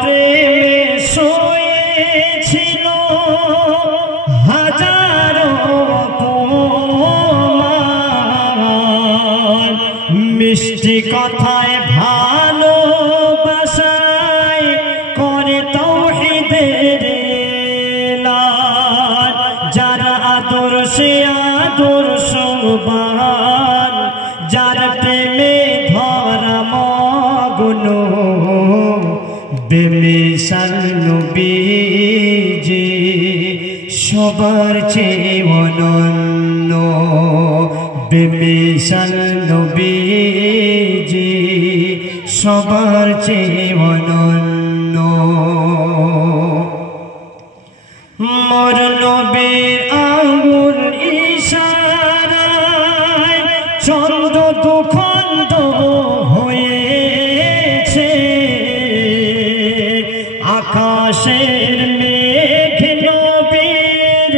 প্রেমে শুয়েছিল হাজারো অপমান, মিষ্টি কথায় ভালোবাসায় করে তাওহীদের এলান, যার আদর্শে আদর্শবান, যার প্রেমে ধরা মগ্ন, বেমিসাল নবীজি সবার চেয়ে অনন্য, বেমিসাল নবীজি সবার চেয়ে অনন্য। মোর নবীর আঙ্গুল ইশারায় চন্দ্র দুখণ্ড হয়েছে, আকাশের মেঘ নবীর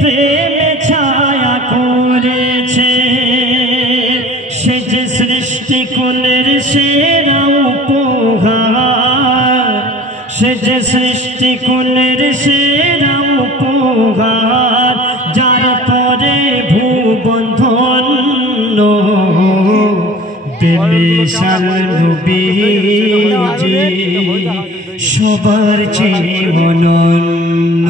প্রেমে ছায়া করেছে, সে যে সৃষ্টিকুলের সেরা উপহার, সে যে সৃষ্টিকুলের সেরা উপহার, যার পরে ভুবন ধন্য, বেমিসাল নবীজি সবার চেয়ে অনন্য,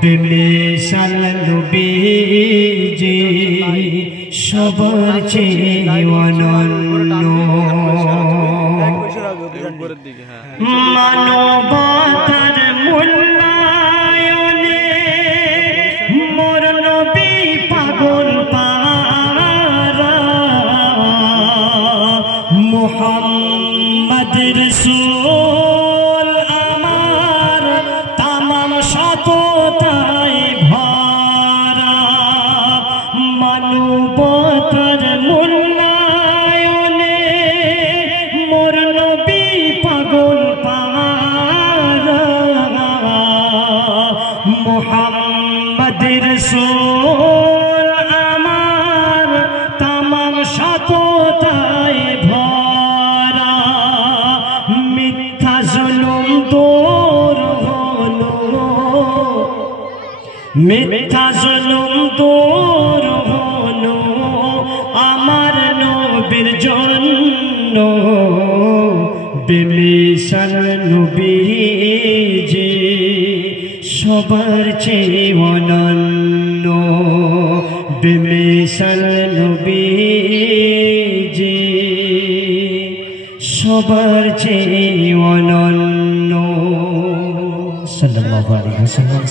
বেমিসাল নবীজি সবার চেয়ে অনন্য। মানবতার মূল্যায়নে মোর নবী পাগল পারা, মুহাম্মদ রাসূল আমার তামাম সততায় ভরা, মানবতার মূল্যায়নে মোর নবী পাগল পারা, মুহাম্মদ রাসূল আমার তামাম সততায় ভরা, মিথ্যা জুলুম দূর হলো, মিথ্যা জুলুম দূর হলো আমার নবীর জন্য, বেমিসাল নবীজি সবার চেয়ে অনন্য, বেমিসাল নবীজি সবার চেয়ে অনন্য। সাল্লাল্লাহু আলাইহি ওয়াসাল্লাম।